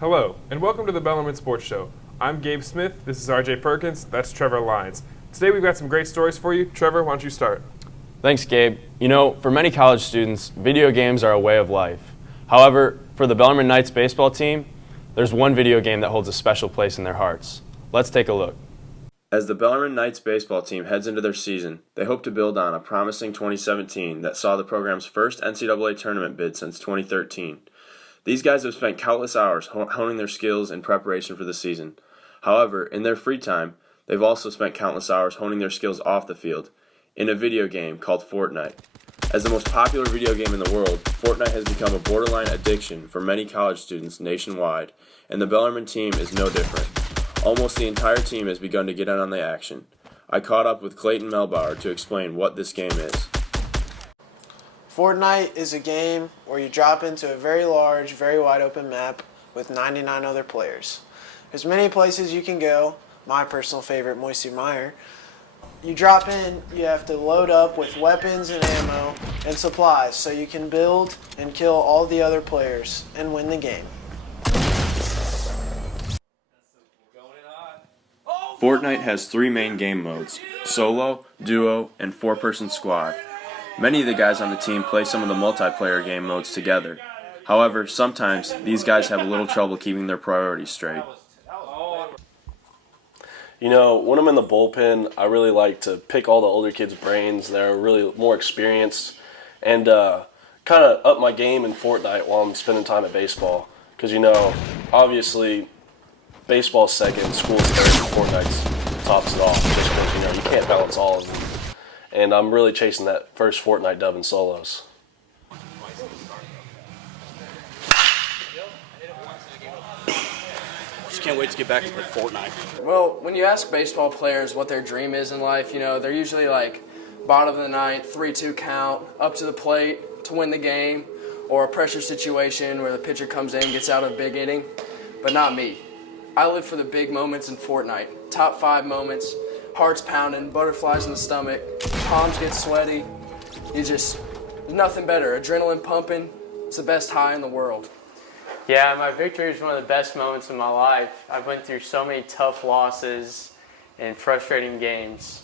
Hello, and welcome to the Bellarmine Sports Show. I'm Gabe Smith, this is RJ Perkins, that's Trevor Lyons. Today we've got some great stories for you. Trevor, why don't you start? Thanks, Gabe. You know, for many college students, video games are a way of life. However, for the Bellarmine Knights baseball team, there's one video game that holds a special place in their hearts. Let's take a look. As the Bellarmine Knights baseball team heads into their season, they hope to build on a promising 2017 that saw the program's first NCAA tournament bid since 2013. These guys have spent countless hours honing their skills in preparation for the season. However, in their free time, they've also spent countless hours honing their skills off the field in a video game called Fortnite. As the most popular video game in the world, Fortnite has become a borderline addiction for many college students nationwide, and the Bellarmine team is no different. Almost the entire team has begun to get in on the action. I caught up with Clayton Melbauer to explain what this game is. Fortnite is a game where you drop into a very large, very wide open map with 99 other players. There's many places you can go. My personal favorite, Moisty Mire. You drop in, you have to load up with weapons and ammo and supplies so you can build and kill all the other players and win the game. Fortnite has three main game modes: solo, duo, and four-person squad. Many of the guys on the team play some of the multiplayer game modes together. However, sometimes these guys have a little trouble keeping their priorities straight. You know, when I'm in the bullpen, I really like to pick all the older kids' brains that are really more experienced and kind of up my game in Fortnite while I'm spending time at baseball. Because, you know, obviously, baseball's second, school's third, and Fortnite's tops it off. Just because, you know, you can't balance all of them. And I'm really chasing that first Fortnite dub in solos. Just can't wait to get back to Fortnite. Well, when you ask baseball players what their dream is in life, you know, they're usually like bottom of the ninth, 3-2 count, up to the plate to win the game, or a pressure situation where the pitcher comes in, gets out of a big inning. But not me. I live for the big moments in Fortnite. Top 5 moments, hearts pounding, butterflies in the stomach, palms get sweaty. There's nothing better. Adrenaline pumping. It's the best high in the world. Yeah, my victory is one of the best moments of my life. I've went through so many tough losses and frustrating games.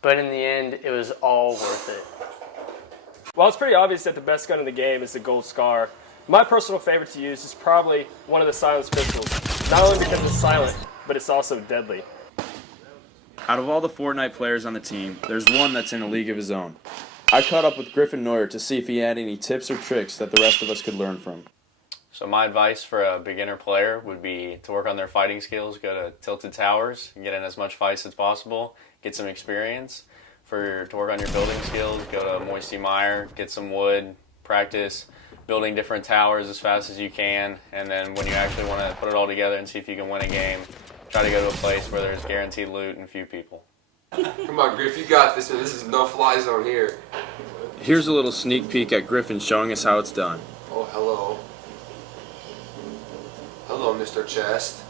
But in the end, it was all worth it. Well, it's pretty obvious that the best gun in the game is the Gold Scar. My personal favorite to use is probably one of the silenced pistols. Not only because it's silent, but it's also deadly. Out of all the Fortnite players on the team, there's one that's in a league of his own. I caught up with Griffin Neuer to see if he had any tips or tricks that the rest of us could learn from. So my advice for a beginner player would be to work on their fighting skills, go to Tilted Towers, get in as much fights as possible, get some experience. To work on your building skills, go to Moisty Mire, get some wood, practice building different towers as fast as you can, and then when you actually want to put it all together and see if you can win a game, try to go to a place where there's guaranteed loot and few people. Come on, Griff, you got this, man. This is no-fly zone here. Here's a little sneak peek at Griffin showing us how it's done. Oh, hello. Hello, Mr. Chest.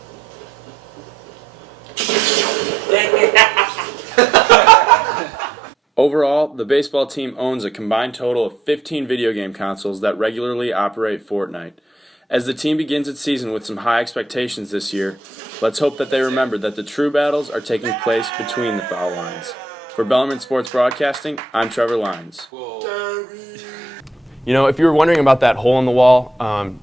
Overall, the baseball team owns a combined total of 15 video game consoles that regularly operate Fortnite. As the team begins its season with some high expectations this year, let's hope that they remember that the true battles are taking place between the foul lines. For Bellarmine Sports Broadcasting, I'm Trevor Lyons. You know, if you were wondering about that hole in the wall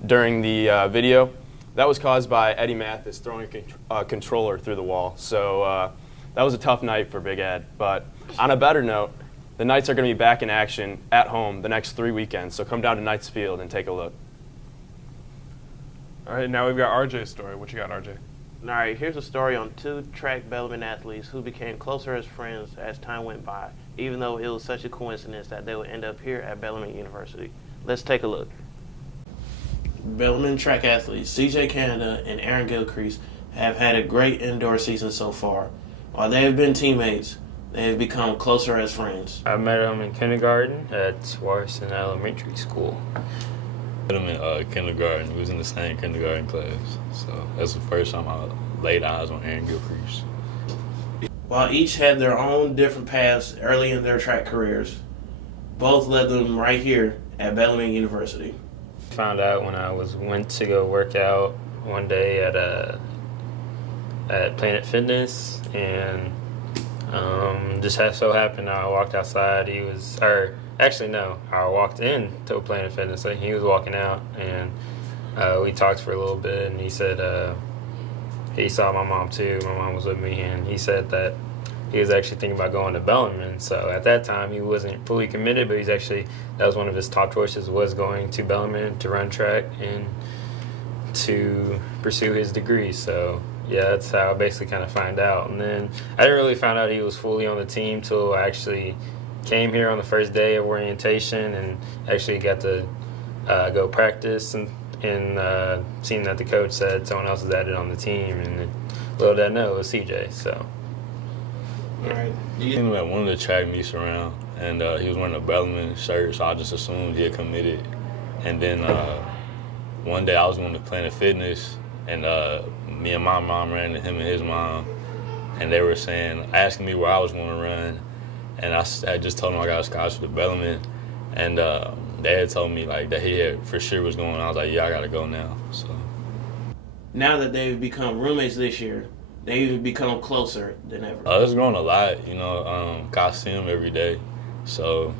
during the video, that was caused by Eddie Mathis throwing a controller through the wall. So that was a tough night for Big Ed. But on a better note, the Knights are going to be back in action at home the next 3 weekends. So come down to Knights Field and take a look. All right, now we've got RJ's story. What you got, RJ? All right, here's a story on 2 track Bellarmine athletes who became closer as friends as time went by, even though it was such a coincidence that they would end up here at Bellarmine University. Let's take a look. Bellarmine track athletes CJ Canada and Aaron Gilcrease have had a great indoor season so far. While they have been teammates, they have become closer as friends. I met him in kindergarten at Swarson Elementary School. Met him in kindergarten. We was in the same kindergarten class. So that's the first time I laid eyes on Aaron Gilcrease. While each had their own different paths early in their track careers, both led them right here at Bellarmine University. Found out when I went to go work out one day at Planet Fitness, and just so happened I walked outside. I walked in to Planet Fitness. Like, he was walking out, and we talked for a little bit, and he said he saw my mom too. My mom was with me, and he said that he was actually thinking about going to Bellarmine. So at that time, he wasn't fully committed, but that was one of his top choices, was going to Bellarmine to run track and to pursue his degree. So yeah, that's how I basically kind of find out. And then I didn't really find out he was fully on the team till I actually came here on the first day of orientation and actually got to go practice and seeing that the coach said someone else was added on the team, and little did I know it was CJ. So. Right. I seen him at one of the track meets around, and he was wearing a Bellarmine shirt, so I just assumed he had committed. And then one day I was going to Planet Fitness, and me and my mom ran into him and his mom, and they were asking me where I was going to run, and I just told them I got a scholarship to Bellarmine, and they had told me like that he had for sure was going. I was like, yeah, I got to go now. So now that they've become roommates this year, they've become closer than ever. It's grown a lot, you know. I see him every day, so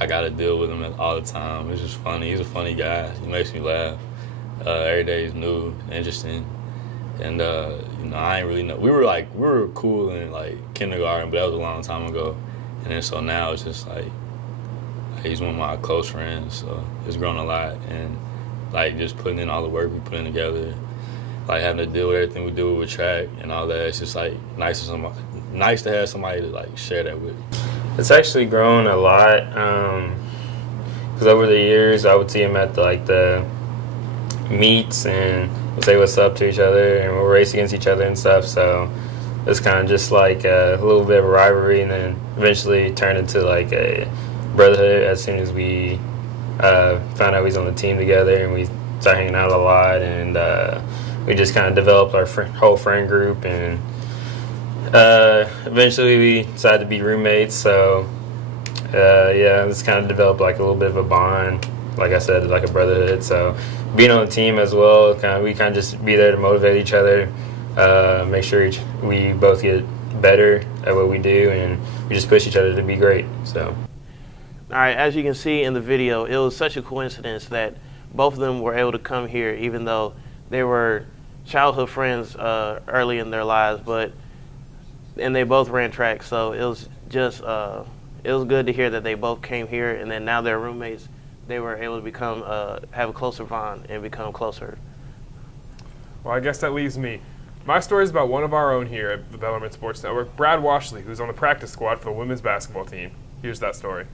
I got to deal with him all the time. It's just funny. He's a funny guy. He makes me laugh. Every day is new, interesting, and you know, I ain't really know. We were cool in like kindergarten, but that was a long time ago, and then so now it's just like he's one of my close friends. So it's grown a lot, and like just putting in all the work we put in together. Like having to deal with everything we do with track and all that, it's just like nice to have somebody to like share that with. It's actually grown a lot, because over the years I would see him at the meets and we'll say what's up to each other and we'll race against each other and stuff. So it's kind of just like a little bit of a rivalry, and then eventually turned into like a brotherhood as soon as we found out we was on the team together, and we started hanging out a lot, and we just kind of developed our whole friend group, and eventually we decided to be roommates. So yeah, it's kind of developed like a little bit of a bond. Like I said, like a brotherhood. So being on the team as well, we kind of just be there to motivate each other, make sure we both get better at what we do, and we just push each other to be great. So. All right, as you can see in the video, it was such a coincidence that both of them were able to come here, even though they were childhood friends early in their lives, and they both ran track. So it was just it was good to hear that they both came here, and then now they're roommates. They were able to become have a closer bond and become closer. Well, I guess that leaves me. My story is about one of our own here at the Bellarmine Sports Network, Brad Washley, who's on the practice squad for the women's basketball team. Here's that story.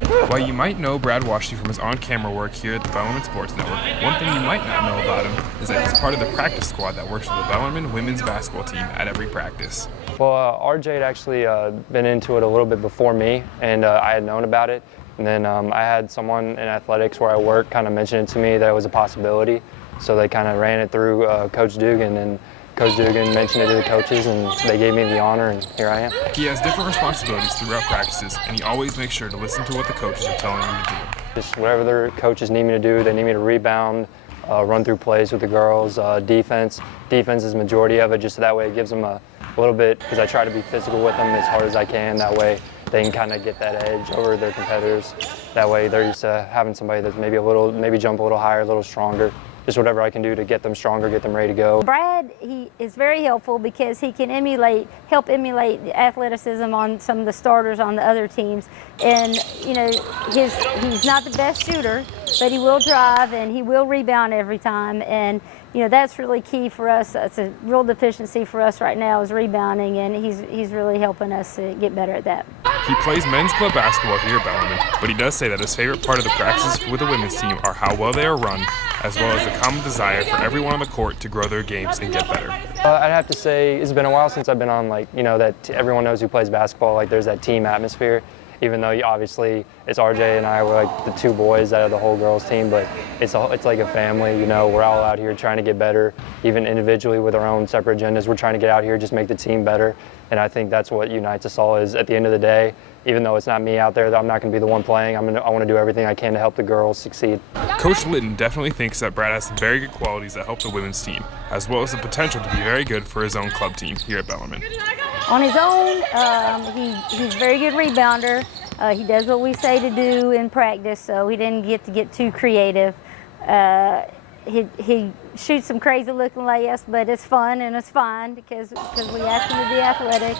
While you might know Brad Washley from his on-camera work here at the Bellarmine Sports Network, one thing you might not know about him is that he's part of the practice squad that works with the Bellarmine women's basketball team at every practice. Well, RJ had actually been into it a little bit before me, and I had known about it. And then I had someone in athletics where I work kind of mention it to me that it was a possibility. So they kind of ran it through Coach Dugan, and Coach Dugan mentioned it to the coaches, and they gave me the honor, and here I am. He has different responsibilities throughout practices, and he always makes sure to listen to what the coaches are telling him to do. Just whatever their coaches need me to do. They need me to rebound, run through plays with the girls, defense. Defense is the majority of it, just so that way it gives them a little bit, because I try to be physical with them as hard as I can. That way they can kind of get that edge over their competitors. That way they're used to having somebody that's maybe jump a little higher, a little stronger. Just whatever I can do to get them stronger, get them ready to go. Brad, he is very helpful because he can help emulate the athleticism on some of the starters on the other teams. And you know, he's not the best shooter, but he will drive and he will rebound every time. And you know, that's really key for us. It's a real deficiency for us right now is rebounding, and he's really helping us to get better at that. He plays men's club basketball here at Bellarmine, but he does say that his favorite part of the practices with the women's team are how well they are run, as well as the common desire for everyone on the court to grow their games and get better. I'd have to say it's been a while since I've been on, like, you know, that everyone knows who plays basketball, like there's that team atmosphere. Even though obviously it's RJ and I, we're like the two boys out of the whole girls team, but it's like a family, you know. We're all out here trying to get better, even individually with our own separate agendas. We're trying to get out here, just make the team better, and I think that's what unites us all. Is at the end of the day, even though it's not me out there, I'm not going to be the one playing. I want to do everything I can to help the girls succeed. Coach Litton definitely thinks that Brad has some very good qualities that help the women's team, as well as the potential to be very good for his own club team here at Bellarmine. On his own, he's a very good rebounder. He does what we say to do in practice, so he didn't get too creative. He shoots some crazy looking layups, but it's fun and it's fine because we ask him to be athletic.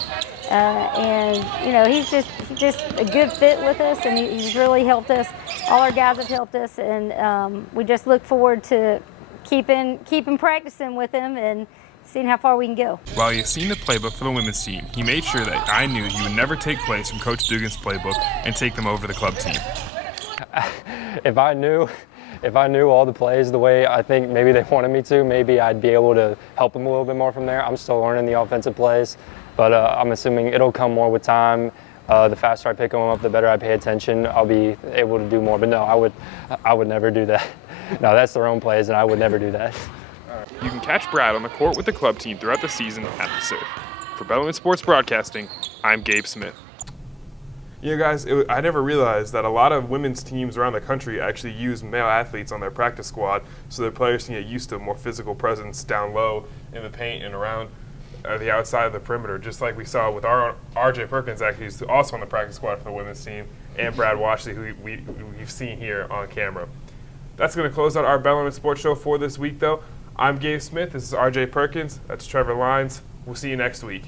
And you know, he's just a good fit with us, and he's really helped us. All our guys have helped us, and we just look forward to keeping practicing with him and seeing how far we can go. While he has seen the playbook for the women's team, he made sure that I knew he would never take plays from Coach Dugan's playbook and take them over to the club team. If I knew all the plays the way I think maybe they wanted me to, maybe I'd be able to help them a little bit more from there. I'm still learning the offensive plays, but I'm assuming it'll come more with time. The faster I pick them up, the better I pay attention. I'll be able to do more. But no, I would never do that. No, that's their own plays, and I would never do that. You can catch Brad on the court with the club team throughout the season at the Surf. For Bellarmine Sports Broadcasting, I'm Gabe Smith. You know, guys, I never realized that a lot of women's teams around the country actually use male athletes on their practice squad so their players can get used to a more physical presence down low in the paint and around the outside of the perimeter, just like we saw with our RJ Perkins, actually, who's also on the practice squad for the women's team, and Brad Washley, who we've seen here on camera. That's going to close out our Bellarmine Sports Show for this week, though. I'm Gabe Smith. This is RJ Perkins. That's Trevor Lyons. We'll see you next week.